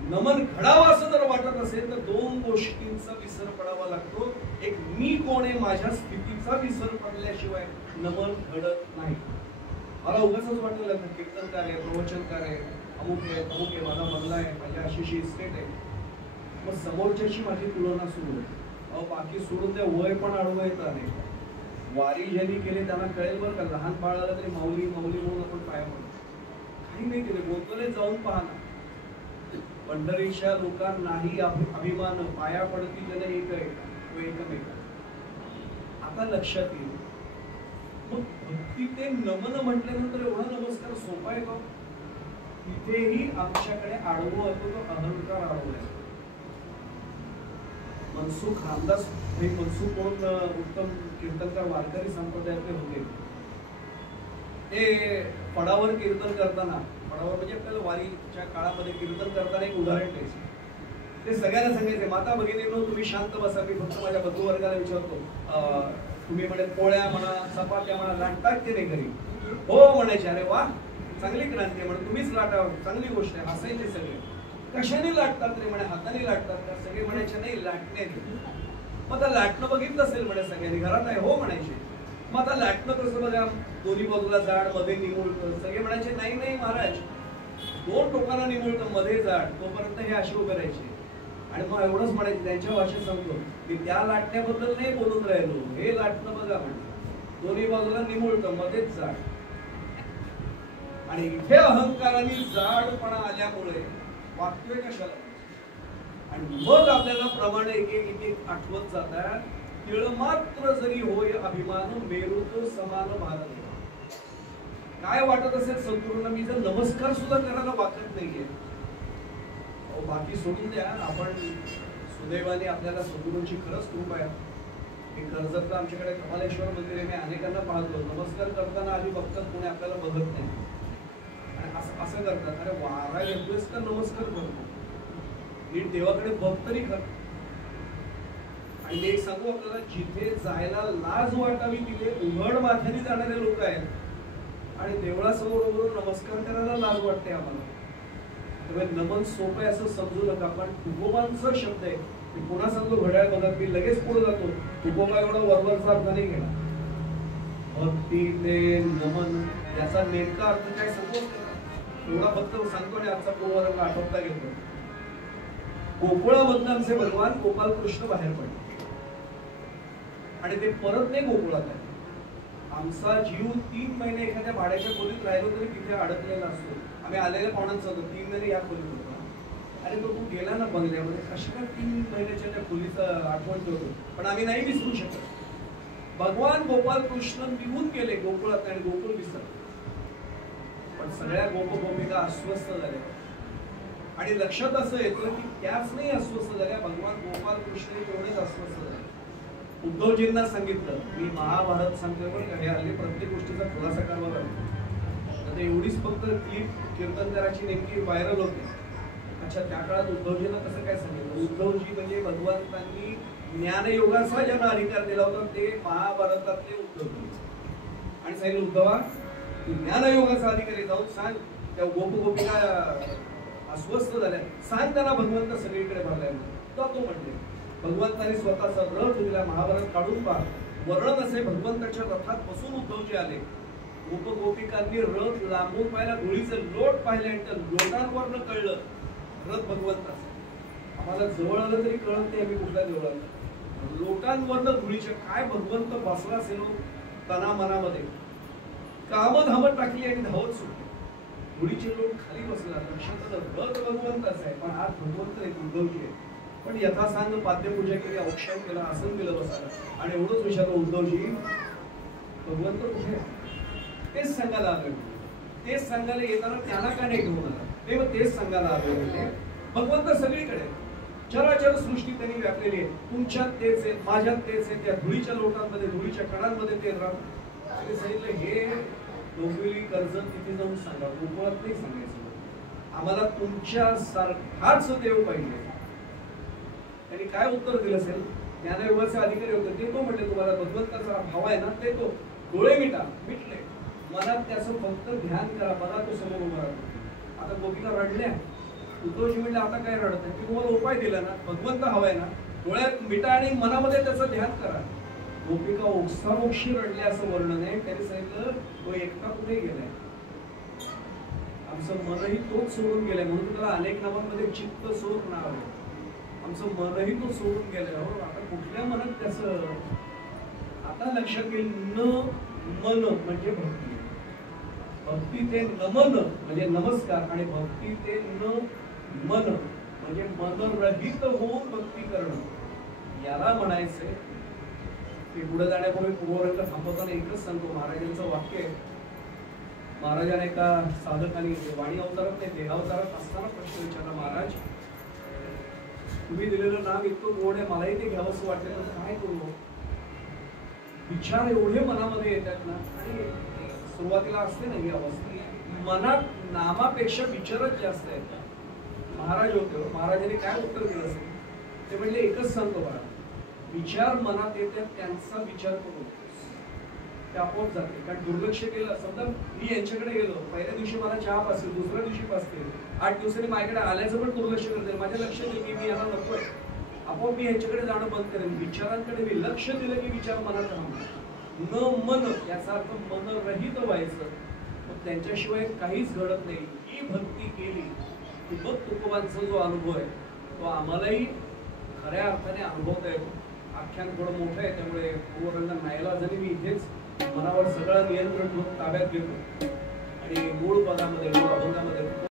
नमन घडावं असं जर वाटत असेल तर दोन गोष्टींचा विसर पडावा लागतो. एक मी कोण आहे, माझ्या स्थितीचा विसर पडल्याशिवाय नमन घडत नाही. मला उगाच वाटलं लागतं कीर्तनकार आहे, प्रवचनकार आहे, अमुक आहे तमुक आहे, माझा बंगला आहे, माझी अशी इस्टेट आहे, मग समोरच्याशी माझी तुलना सुरू होते. अहो बाकी सोडून त्या वय पण अडवं येतं नाही. वारी ज्यांनी केले त्यांना कळेल बरं का. लहान बाळाला तरी माऊली माऊली म्हणून आपण पाया पडतो, काही नाही केले. गोंदवले जाऊन पाहा ना, पंढरीच्या लोकांनाही अभिमान, पाया पडती जण एक एकमेका. आता लक्षात येईल. मग भक्ती ते नमन म्हटल्यानंतर एवढा नमस्कार सोपा आहे का? तिथेही आमच्याकडे आडवं होतो, तो अहंकार आडवला आहे. मनसुख रामदास हे मनसुख म्हणून उत्तम कीर्तनकार वारकरी संप्रदायातले होते. ते पडावर कीर्तन करताना, पडावर म्हणजे आपल्याला वारीच्या काळामध्ये कीर्तन करताना एक उदाहरण द्यायचं. ते सगळ्यांना सांगायचे, माता भगिनींनो तुम्ही शांत बसा, मी फक्त माझ्या बंधुवर्गाला विचारतो, तुम्ही म्हणे पोळ्या म्हणा, चपात्या म्हणा लाटतात ते नाही घरी? हो म्हणायचे. अरे वा, चांगली क्रांती आहे म्हणे, तुम्हीच लाटा, चांगली गोष्ट आहे. हसायचे सगळे. कशाने लाटतात रे म्हणे? हाताने लाटतात का? सगळे म्हणायचे नाही, लाटण्याने. मग आता लाटणं बघितलं असेल म्हणे सगळ्यांनी, घरात आहे? हो म्हणायचे. मग आता लाटणं कसं बघा, दोन्ही बाजूला जाड, मध्ये निमुळतं. सगळे म्हणायचे नाही नाही महाराज, दोन टोकाला निमुळतं, मध्ये जाड, तोपर्यंत हे असे उभे राहायचे. आणि मग एवढंच म्हणायचे, त्यांच्या भाषेत सांगतो की त्या लाटण्याबद्दल नाही बोलून राहिलो, हे लाटणं बघा म्हणजे दोन्ही बाजूला निमुळतं, मध्येच जाड. आणि इथे अहंकाराने जाडपणा आल्यामुळे वाक्य कशाला. आणि मग आपल्याला प्रमाण एक एक आठवत जातात. तिळ मात्र जरी होय अभिमान, मेरूत समान भारत. काय वाटत असेल सद्गुरूंना, मी जर नमस्कार सुद्धा करायला वाटत नाहीये. बाकी सोडून द्या, आपण सुदैवाने आपल्याला सद्गुरूंची खरंच कृपा आहे. मी कर्जतला आमच्याकडे कपालेश्वर मंदिर आहे, मी अनेकांना पाहतो नमस्कार करताना आधी बघतात कोणी आपल्याला बघत नाही आणि असं करतात, अरे वारा येतोयस का नमस्कार करतो, नीट देवाकडे बघ तरी कर. आणि मी एक सांगू आपल्याला, जिथे जायला लाज वाटावी तिथे उघड माथ्याने जाणारे लोक आहेत आणि देवळासमोर नमस्कार करायला लाज वाटते आम्हाला. त्यामुळे नमन सोपं आहे असं समजू नका, पण तुकोबांचा शब्द आहे. मी पुन्हा सांगतो, घड्याळ बघा, मी लगेच पुढे जातो. तुकोबा एवढा वरवरचा अर्थ नाही घेणार. भक्ती ते नमन याचा नेमका अर्थ काय सांगू, एवढा फक्त सांगतो आणि आजचा पूर्वरंग आठवता घेतो. गोकुळामधून आमचे भगवान गोपाल कृष्ण बाहेर पडले आणि ते परत नाही गोकुळात आहे. आमचा जीव 3 महिने एखाद्या भाड्याच्या खोलीत राहिलो तरी तिथे अडकलेला असतो. आम्ही आलेल्या पाहुण्यांचा होतो, 3 महिने या खोलीत होतो. अरे तो तू गेला ना बंगल्यामध्ये, कशा काय 3 महिन्याच्या त्या खोलीचं आठवण ठेवतो, पण आम्ही नाही विसरू शकत. भगवान गोपाल कृष्ण निघून गेले गोकुळात आणि गोकुळ विसरले. पण सगळ्या गोपगोपिका अस्वस्थ झाल्या आणि लक्षात असं येतं की त्याच नाही अस्वस्थ झाल्या, भगवान गोपाल कृष्ण तेवढेच अस्वस्थ झाले. उद्धवजींना सांगितलं, मी महाभारत सांगतोय पण हे हल्ली प्रत्येक गोष्टीचा खुलासा करावा लागतो. आता एवढीच फक्त क्लिप कीर्तनकाराची नेमकी व्हायरल होते. अच्छा, त्या काळात उद्धवजींना कसं काय सांगितलं? उद्धवजी म्हणजे भगवंतांनी ज्ञानयोगाचा ज्यांना अधिकार दिला होता ते महाभारतातले उद्धवजी. आणि सांगितलं, उद्धवा तू ज्ञानयोगाचा अधिकारी जाऊन सांग त्या गोपगोपिका अस्वस्थ झाल्या, सांग त्यांना भगवंत सगळीकडे भरलाय. जातो म्हटले. भगवंताने स्वतःचा रथ दिला, महाभारत काढून पहा, वर्णन असे भगवंताच्या रथात बसून उद्धवजी आले. गोपगोपिकांनी रथ लांबून पाहिला, धुळीचे लोट पाहिले आणि त्या लोटांवरनं कळलं रथ भगवंताचा. आम्हाला जवळ आलं तरी कळत नाही आम्ही कुठल्या जवळ आलं. लोटांवरनं धुळीच्या काय भगवंत बसला असेल तना मनामध्ये, कामधामत टाकली आणि धावत सुटली. धुळीचे लोट खाली बसला. लक्षात आलं रथ भगवंताचा आहे पण आज भगवंत एक उद्धवजी आहे. पण यथासांग पाद्यपूजा केली, औक्षण केला, आसन केलं बसायला आणि एवढंच विचारलं, उद्धवजी भगवंत कुठे? तेच सांगायला आलं. तेच सांगायला येताना त्याला का नाही घेऊन आला? ते तेच सांगायला आलं. भगवंत सगळीकडे, चराचर सृष्टी त्यांनी व्यापलेली आहे. तुमच्यात तेच आहे, माझ्यात तेच आहे. त्या धुळीच्या लोटांमध्ये, धुळीच्या कणांमध्ये ते राहून सांगितलं, हे डोंबिवली कर्जत तिथे जाऊन सांगा, गोकुळात नाही सांगायचं. आम्हाला तुमच्या सारखाच देव पाहिजे. त्यांनी काय उत्तर दिलं असेल? ज्ञानयोगाचे अधिकारी होते ते तो म्हटले, तुम्हाला भगवंताचा भाव आहे ना, ते तो डोळे मिटा, मिटले. मनात त्याचं फक्त ध्यान करा, बघा तो समोर उभा राहतो. आता गोपिका रडल्या. उद्धवजी म्हणले, आता काय रडत आहे? की तुम्हाला उपाय दिला ना, भगवंत हवाय ना, डोळ्यात मिटा आणि मनामध्ये त्याचं ध्यान करा. गोपिका ओक्सामोक्षी रडल्या असं वर्णन आहे. त्यांनी सांगितलं, तो एकटा कुठे गेलाय? आमचं मनही तोच सोडून गेलाय. म्हणून त्याला अनेक नावांमध्ये चित्त सोड नाव आहे. आमचं मनही तो सोडून गेलं. आता कुठल्या मनात त्याचं? आता लक्षात येईल, न मन म्हणजे भक्ती. भक्ती ते नमन म्हणजे नमस्कार आणि भक्ती ते न मन म्हणजे मनरहित होऊन भक्ती करणं याला म्हणायचंय. ते पुढे जाण्यापूर्वी पूर्वरंग थांबवताना एकच सांगतो, महाराजांचं वाक्य आहे. महाराजांना एका साधकाने वाणी अवतारात नाही देहावतारात असताना प्रश्न विचारला, महाराज तुम्ही दिलेलं नाम इतकं गोड आहे, मलाही ते घ्यावंसं वाटतं, पण काय करू? विचार एवढे मनामध्ये येतात ना, आणि सुरुवातीला असते ना ही अवस्था, मनात नामापेक्षा विचारच जास्त येतात. महाराज होते, महाराजांनी काय उत्तर दिलं असेल? ते म्हणले, एकच सांगतो बघा, विचार मनात येतात त्यांचा विचार करू, ते आपोआप जाते. कारण दुर्लक्ष केलं, समजा मी यांच्याकडे गेलो, पहिल्या दिवशी मला चहा पासेल, दुसऱ्या दिवशी पासते, 8 दिवसांनी माझ्याकडे आल्याचं पण दुर्लक्ष करते. माझ्या लक्षात येईल की मी यांना नकोय, आपोआप मी ह्यांच्याकडे जाणं बंद करेन. विचारांकडे मी लक्ष दिलं की विचार मनात राहणार. न मन याचा अर्थ मनरहित व्हायचं, मग त्यांच्याशिवाय काहीच घडत नाही. ही भक्ती केली की मग तुकोबांचा जो अनुभव आहे तो आम्हालाही खऱ्या अर्थाने अनुभवता येतो. आख्यान थोडं मोठं आहे त्यामुळे पूर्वरंग नायला जरी मी इथेच मनावर सगळं नियंत्रण ठेवून ताब्यात घेतो आणि मूळ पदामध्ये मूळ अभंगामध्ये